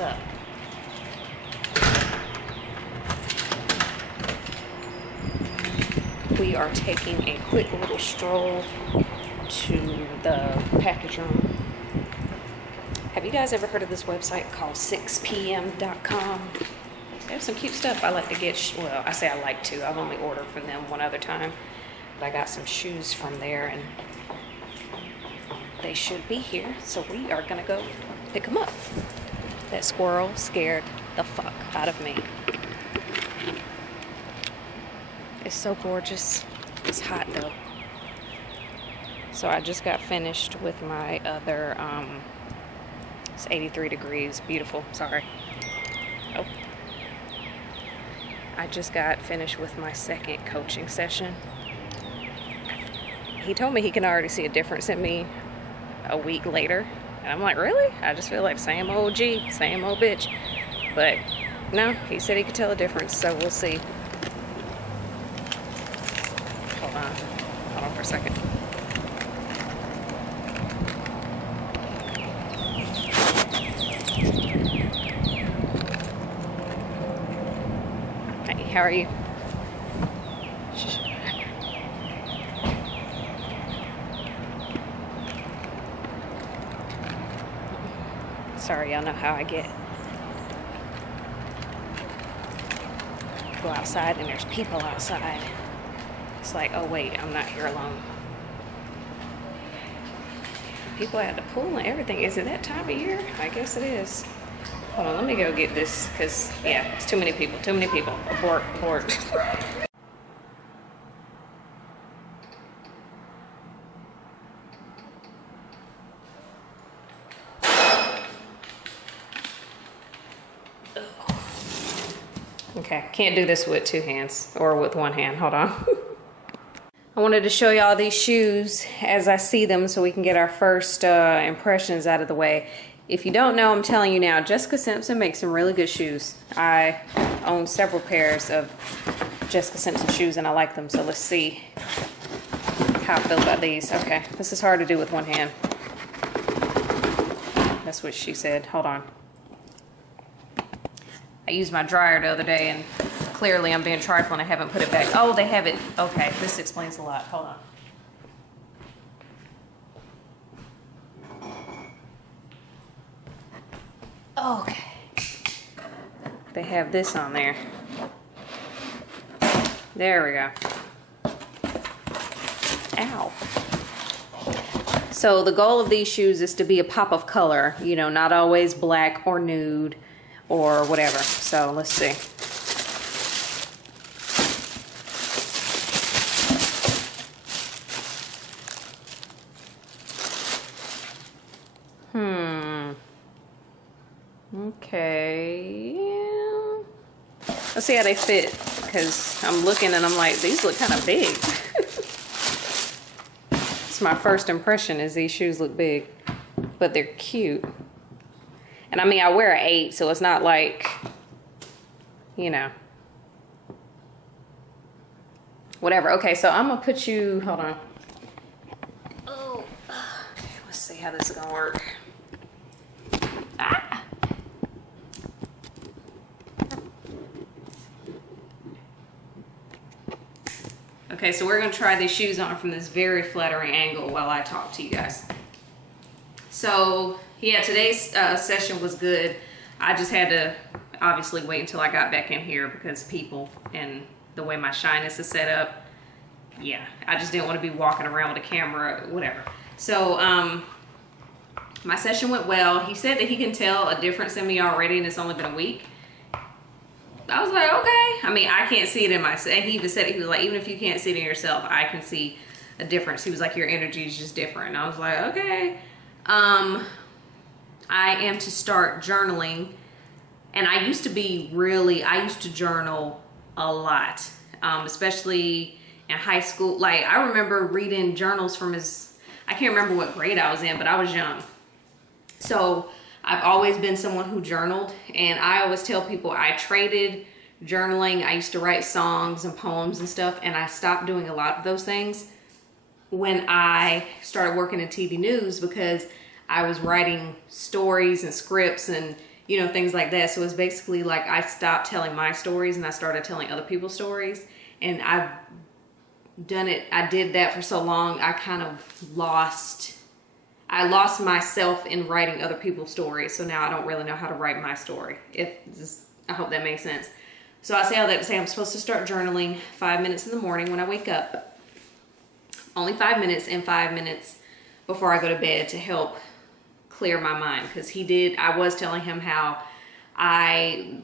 up. We are taking a quick little stroll to the package room. Have you guys ever heard of this website called 6pm.com? They have some cute stuff. I like to get, well, I say I like to. I've only ordered from them one other time. But I got some shoes from there and they should be here. So we are gonna go pick them up. That squirrel scared the fuck out of me. It's so gorgeous. It's hot though. So I just got finished with my other, it's 83 degrees, beautiful, sorry. Oh. I just got finished with my second coaching session. He told me he can already see a difference in me a week later. And I'm like, really? I just feel like same old G, same old bitch. But no, he said he could tell a difference, so we'll see. Hold on for a second. Hey, how are you? Sorry, y'all know how I get. Go outside and there's people outside. It's like, oh wait, I'm not here alone. People at the pool and everything. Is it that time of year? I guess it is. Hold on, let me go get this, because yeah, it's too many people, too many people. Abort, abort. Okay, can't do this with two hands or with one hand. Hold on. I wanted to show y'all these shoes as I see them so we can get our first impressions out of the way. If you don't know, I'm telling you now, Jessica Simpson makes some really good shoes. I own several pairs of Jessica Simpson shoes and I like them, so let's see how I feel about these. Okay, this is hard to do with one hand. That's what she said. Hold on. I used my dryer the other day and clearly I'm being trifling. I haven't put it back. Oh, they have it. Okay, this explains a lot. Hold on. Okay. They have this on there. There we go. Ow. So the goal of these shoes is to be a pop of color, you know, not always black or nude or whatever. So let's see. Okay. Let's see how they fit, because I'm looking and I'm like, these look kind of big. It's my first impression is these shoes look big, but they're cute. And I mean, I wear an 8, so it's not like, you know, whatever. Okay, so I'm gonna put you, hold on. Oh, okay, let's see how this is gonna work. Ah. Okay, so we're gonna try these shoes on from this very flattering angle while I talk to you guys. So yeah, today's session was good. I just had to obviously wait until I got back in here because people and the way my shyness is set up. Yeah, I just didn't want to be walking around with a camera, whatever. So my session went well. He said that he can tell a difference in me already and it's only been a week. I was like, okay. I mean, I can't see it in myself. He even said it, he was like, even if you can't see it in yourself, I can see a difference. He was like, your energy is just different. And I was like, okay. I am to start journaling. And I used to be really, I used to journal a lot, especially in high school. Like, I remember reading journals from I can't remember what grade I was in, but I was young. So I've always been someone who journaled, and I always tell people I traded journaling. I used to write songs and poems and stuff, and I stopped doing a lot of those things when I started working in TV news because I was writing stories and scripts and, you know, things like that. So it's basically like I stopped telling my stories and I started telling other people's stories. And I've done it, I did that for so long, I kind of lost myself in writing other people's stories. So now I don't really know how to write my story. I hope that makes sense. So I say all that to say I'm supposed to start journaling 5 minutes in the morning when I wake up. Only 5 minutes and 5 minutes before I go to bed to help clear my mind. Because I was telling him how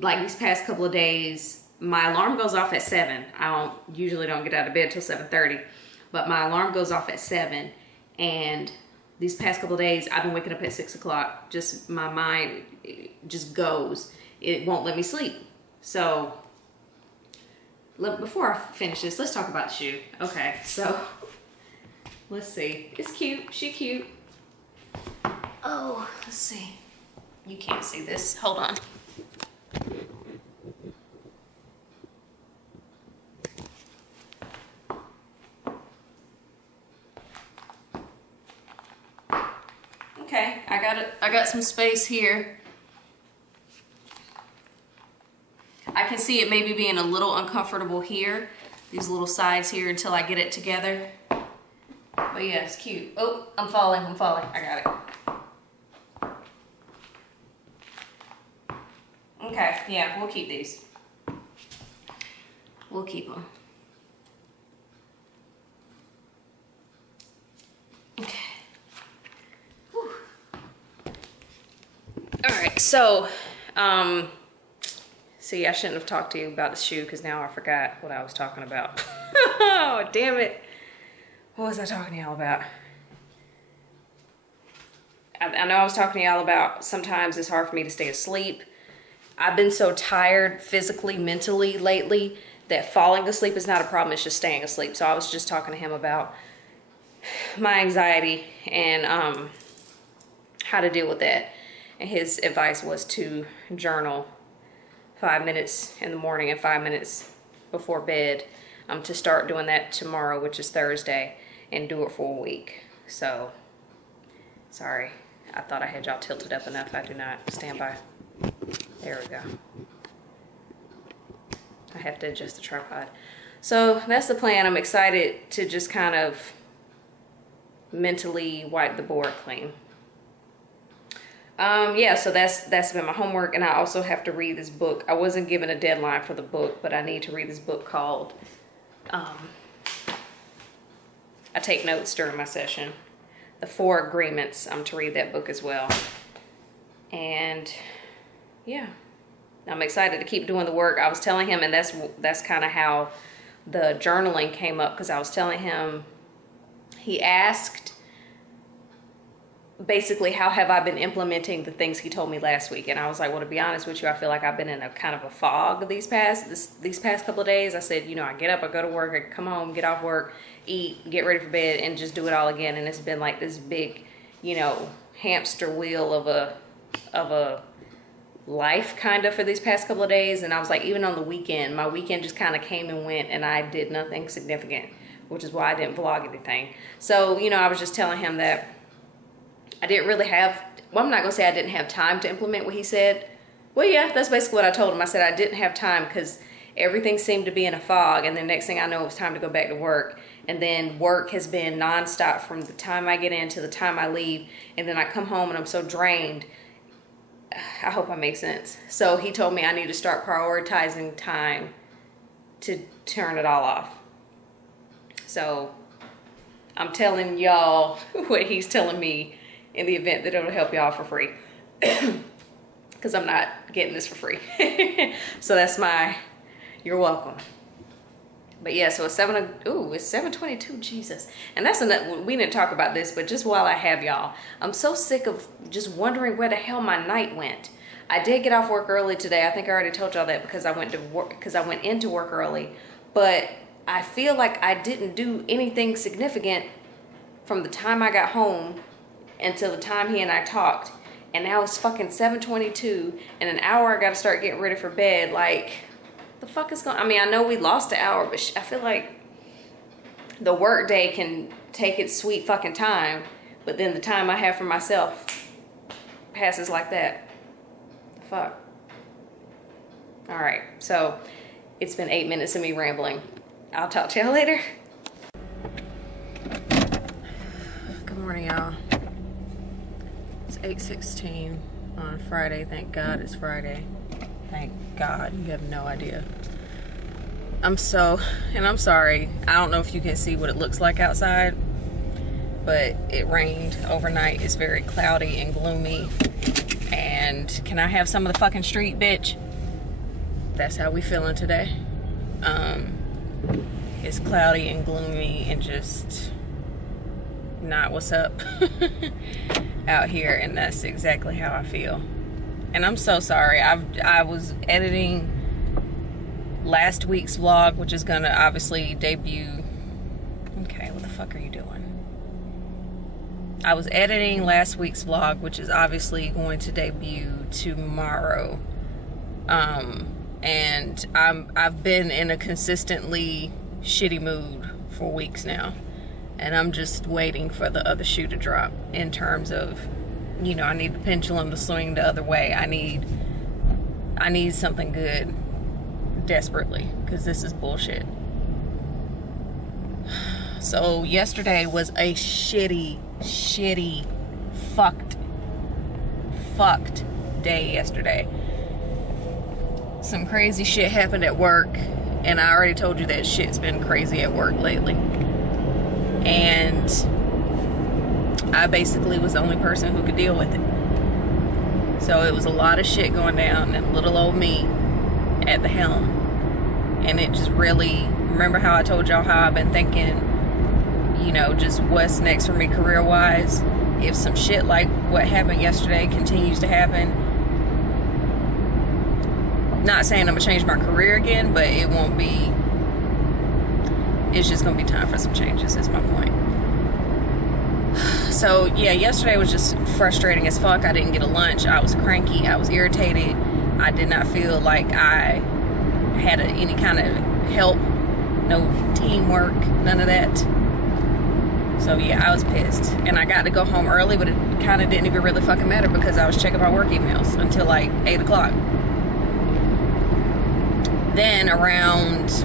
like these past couple of days, my alarm goes off at 7. I usually don't get out of bed till 7:30. But my alarm goes off at 7. And these past couple of days, I've been waking up at 6 o'clock. Just my mind just goes. It won't let me sleep. So before I finish this, let's talk about the shoe. Okay, so let's see. It's cute. She cute. Oh, let's see. You can't see this. Hold on. Okay, I got some space here. I can see it maybe being a little uncomfortable here, these little sides here, until I get it together. But yeah, it's cute. Oh, I'm falling. I got it. Okay, yeah, we'll keep these. We'll keep them. Okay. Whew. All right, so, see, I shouldn't have talked to you about the shoe because now I forgot what I was talking about. Oh, damn it. What was I talking to y'all about? I know I was talking to y'all about sometimes it's hard for me to stay asleep. I've been so tired physically, mentally lately that falling asleep is not a problem. It's just staying asleep. So I was just talking to him about my anxiety and how to deal with that. And his advice was to journal 5 minutes in the morning and 5 minutes before bed, to start doing that tomorrow, which is Thursday, and do it for a week. So, sorry. I thought I had y'all tilted up enough. I do not. Stand by. There we go. I have to adjust the tripod. So, that's the plan. I'm excited to just kind of mentally wipe the board clean. Yeah, so that's been my homework, and I also have to read this book. I wasn't given a deadline for the book, but I need to read this book called, I take notes during my session, The 4 Agreements. I'm to read that book as well. And yeah, I'm excited to keep doing the work. I was telling him, and that's kind of how the journaling came up, because I was telling him, he asked, basically, how have I been implementing the things he told me last week? And I was like, well, to be honest with you, I feel like I've been in a kind of a fog these past couple of days. I said, you know, I get up, I go to work, I come home, get off work, eat, get ready for bed, and just do it all again. And it's been like this big, you know, hamster wheel of a life kind of for these past couple of days. And I was like, even on the weekend, my weekend just kind of came and went, and I did nothing significant, which is why I didn't vlog anything. So, you know, I was just telling him that I didn't really have, well, I'm not going to say I didn't have time to implement what he said. Well, yeah, that's basically what I told him. I said I didn't have time because everything seemed to be in a fog, and the next thing I know, it was time to go back to work. And then work has been nonstop from the time I get in to the time I leave, and then I come home and I'm so drained. I hope I make sense. So he told me I need to start prioritizing time to turn it all off. So I'm telling y'all what he's telling me, in the event that it'll help y'all for free. Because I'm not getting this for free. So that's you're welcome. But yeah, so it's 7:22, Jesus. And that's another, we didn't talk about this, but just while I have y'all, I'm so sick of just wondering where the hell my night went. I did get off work early today. I think I already told y'all that because I went into work early. But I feel like I didn't do anything significant from the time I got home until the time he and I talked. And now it's fucking 7:22. In an hour I gotta start getting ready for bed. Like, the fuck is going on? I mean, I know we lost an hour, but I feel like the work day can take its sweet fucking time, but then the time I have for myself passes like that. Fuck. All right, so it's been 8 minutes of me rambling. I'll talk to y'all later. Good morning, y'all. It's 8:16 on Friday. Thank God it's Friday. Thank God. You have no idea. I'm sorry. I don't know if you can see what it looks like outside, but it rained overnight. It's very cloudy and gloomy. And can I have some of the fucking street, bitch? That's how we feeling today. It's cloudy and gloomy and just not what's up out here, and that's exactly how I feel. And I'm so sorry. I was editing last week's vlog, which is gonna obviously debut. Okay, what the fuck are you doing? I was editing last week's vlog, which is obviously going to debut tomorrow. And I've been in a consistently shitty mood for weeks now, and I'm just waiting for the other shoe to drop in terms of, you know, I need the pendulum to swing the other way. I need something good desperately, because this is bullshit. So yesterday was a shitty fucked day yesterday. Some crazy shit happened at work, and I already told you that shit's been crazy at work lately. And I basically was the only person who could deal with it. So it was a lot of shit going down, and little old me at the helm. And it just really, remember how I told y'all how I've been thinking, you know, just what's next for me career-wise? If some shit like what happened yesterday continues to happen, not saying I'm gonna change my career again, but it won't be, it's just gonna be time for some changes, is my point. So yeah, yesterday was just frustrating as fuck. I didn't get a lunch. I was cranky. I was irritated. I did not feel like I had any kind of help, no teamwork, none of that. So yeah, I was pissed. And I got to go home early, but it kind of didn't even really fucking matter because I was checking my work emails until like 8 o'clock. Then around,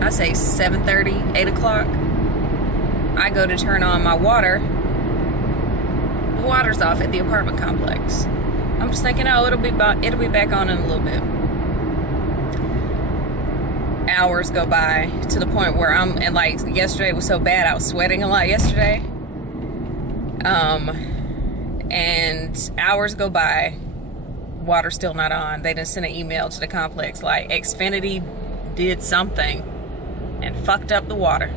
I say 7:30, 8 o'clock, I go to turn on my water. The water's off at the apartment complex. I'm just thinking, oh, it'll be back on in a little bit. Hours go by to the point where and like yesterday was so bad, I was sweating a lot yesterday. And hours go by, water's still not on. They just sent an email to the complex like Xfinity did something and fucked up the water.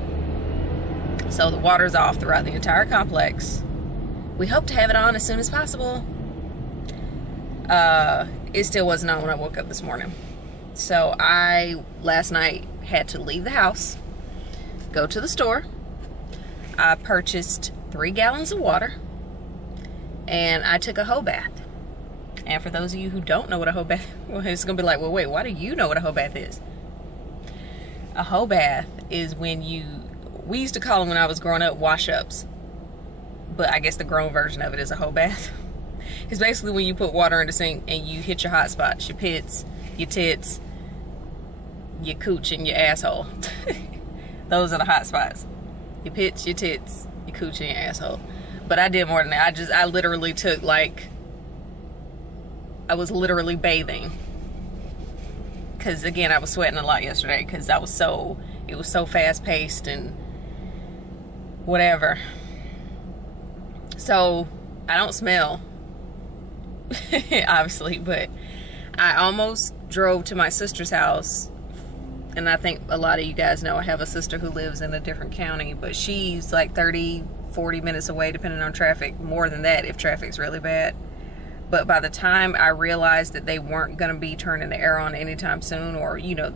So the water's off throughout the entire complex. We hope to have it on as soon as possible. It still wasn't on when I woke up this morning. So I, last night, had to leave the house, go to the store. I purchased 3 gallons of water, and I took a hoe bath. And for those of you who don't know what a hoe bath, well, it's gonna be like, well, wait, why do you know what a hoe bath is? A hoe bath is when we used to call them when I was growing up wash-ups, but I guess the grown version of it is a hoe bath. It's basically when you put water in the sink and you hit your hot spots, your pits, your tits, your cooch, and your asshole. Those are the hot spots. Your pits, your tits, your cooch, and your asshole. But I did more than that. I literally took like, I was literally bathing. Because again, I was sweating a lot yesterday because it was so fast paced and whatever. So I don't smell, obviously, but I almost drove to my sister's house. And I think a lot of you guys know I have a sister who lives in a different county, but she's like 30, 40 minutes away, depending on traffic. More than that if traffic's really bad. But by the time I realized that they weren't going to be turning the air on anytime soon, or, you know,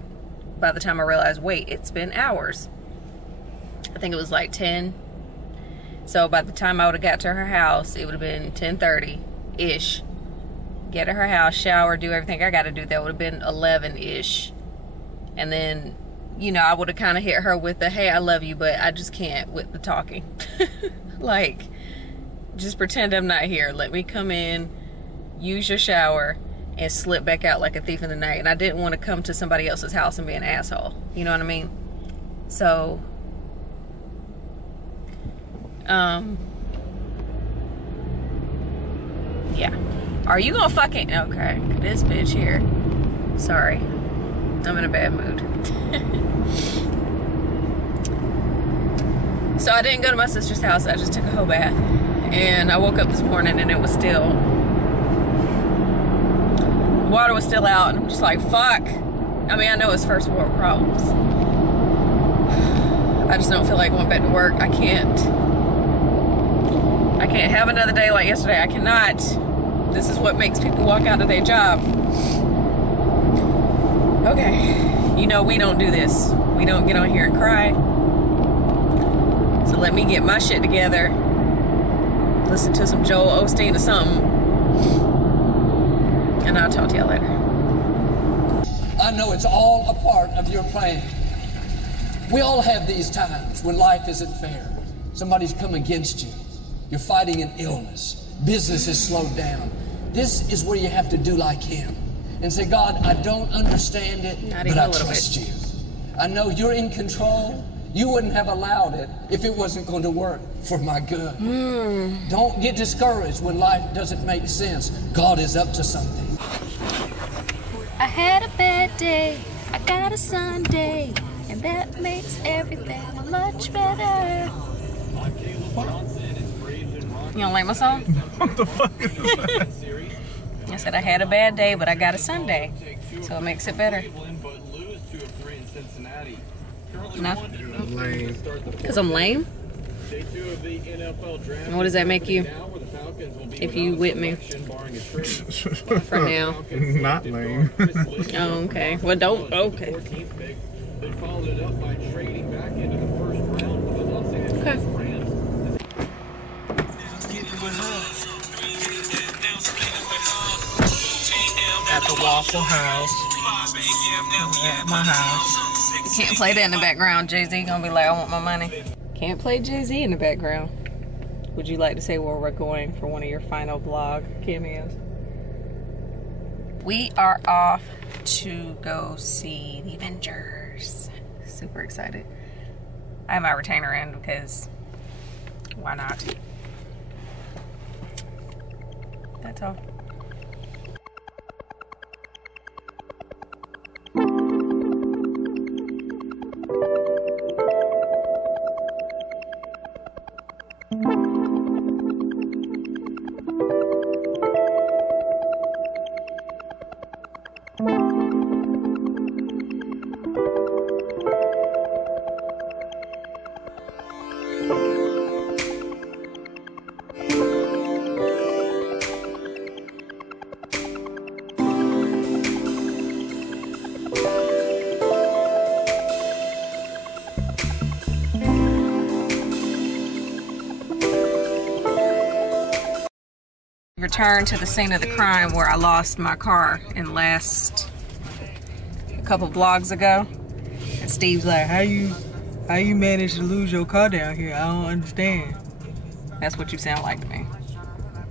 by the time I realized, wait, it's been hours. I think it was like 10. So by the time I would have got to her house, it would have been 10:30-ish. Get to her house, shower, do everything I got to do. That would have been 11-ish. And then, you know, I would have kind of hit her with the, hey, I love you, but I just can't with the talking. Like, just pretend I'm not here. Let me come in, use your shower, and slip back out like a thief in the night. And I didn't want to come to somebody else's house and be an asshole. You know what I mean? So, yeah. Are you gonna fucking... Okay, this bitch here. Sorry. I'm in a bad mood. So I didn't go to my sister's house. I just took a whole bath. And I woke up this morning and it was still... The water was still out. And I'm just like, fuck. I mean, I know it's first world problems. I just don't feel like going back to work. I can't have another day like yesterday. I cannot. This is what makes people walk out of their job. Okay. You know we don't do this. We don't get on here and cry. So let me get my shit together. Listen to some Joel Osteen or something. And I'll talk to y'all later. I know it's all a part of your plan. We all have these times when life isn't fair. Somebody's come against you. You're fighting an illness. Business is slowed down. This is where you have to do like him and say, God, I don't understand it, but I trust you. I know you're in control. You wouldn't have allowed it if it wasn't going to work for my good. Don't get discouraged when life doesn't make sense. God is up to something. I had a bad day, I got a Sunday, and that makes everything much better. You don't like my song? What the fuck is that? I said I had a bad day, but I got a Sunday, so it makes it better. No? Lame. Because I'm lame? And what does that make you? If you with me for now. Not lame. Oh, okay. Well, don't. Okay. Okay. At the Waffle House. At my house. You can't play that in the background. Jay-Z gonna be like, I want my money. Can't play Jay-Z in the background. Would you like to say where we're going for one of your final vlog cameos? We are off to go see the Avengers. Super excited. I have my retainer in because why not? That's all. Return to the scene of the crime where I lost my car in last a couple vlogs ago. And Steve's like, how you managed to lose your car down here? I don't understand. That's what you sound like to me.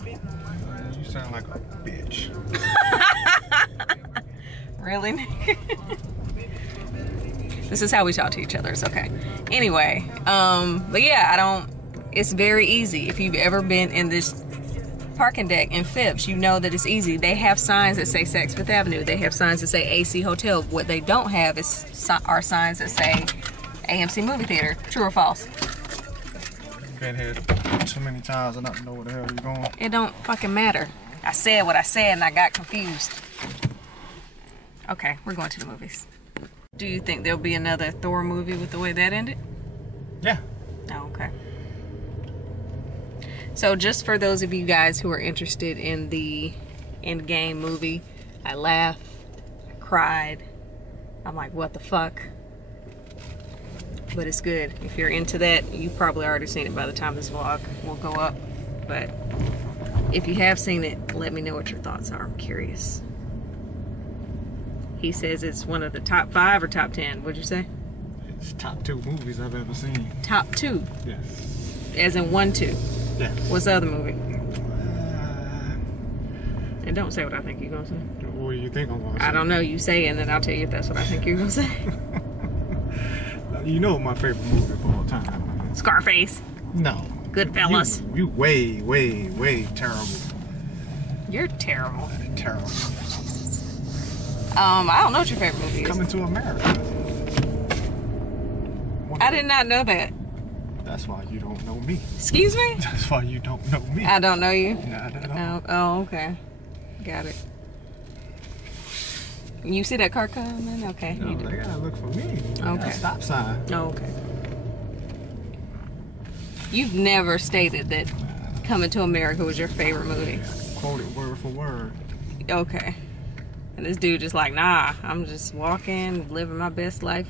You sound like a bitch. Really? This is how we talk to each other. It's okay. Anyway, but yeah, it's very easy. If you've ever been in this parking deck in Phipps, you know that it's easy. They have signs that say Saks Fifth Avenue. They have signs that say AC Hotel. What they don't have are signs that say AMC Movie Theater. True or false? Been here too many times and I don't know where the hell you're going. It don't fucking matter. I said what I said and I got confused. Okay, we're going to the movies. Do you think there'll be another Thor movie with the way that ended? Yeah. Oh, okay. So just for those of you guys who are interested in the Endgame movie, I laughed, I cried. I'm like, what the fuck? But it's good. If you're into that, you've probably already seen it by the time this vlog will go up. But if you have seen it, let me know what your thoughts are. I'm curious. He says it's one of the top 5 or top 10. What'd you say? It's top 2 movies I've ever seen. Top 2? Yes. As in 1, 2? Yes. What's the other movie? And don't say what I think you're gonna say. do you think I'm gonna say? I don't know. You say it, and then I'll tell you if that's what I think you're gonna say. You know my favorite movie of all time. Scarface. No. Goodfellas. You way terrible. You're terrible. Terrible. I don't know what your favorite movie is. Coming to America. I did not know that. That's why you don't know me. Excuse me? That's why you don't know me. I don't know you. Not at all. Oh, okay. Got it. You see that car coming? Okay. No, You do. they gotta look for me. Okay. Stop sign. Oh, okay. You've never stated that Coming to America was your favorite movie. Quote it word for word. Okay. And this dude just like, nah, I'm just walking, living my best life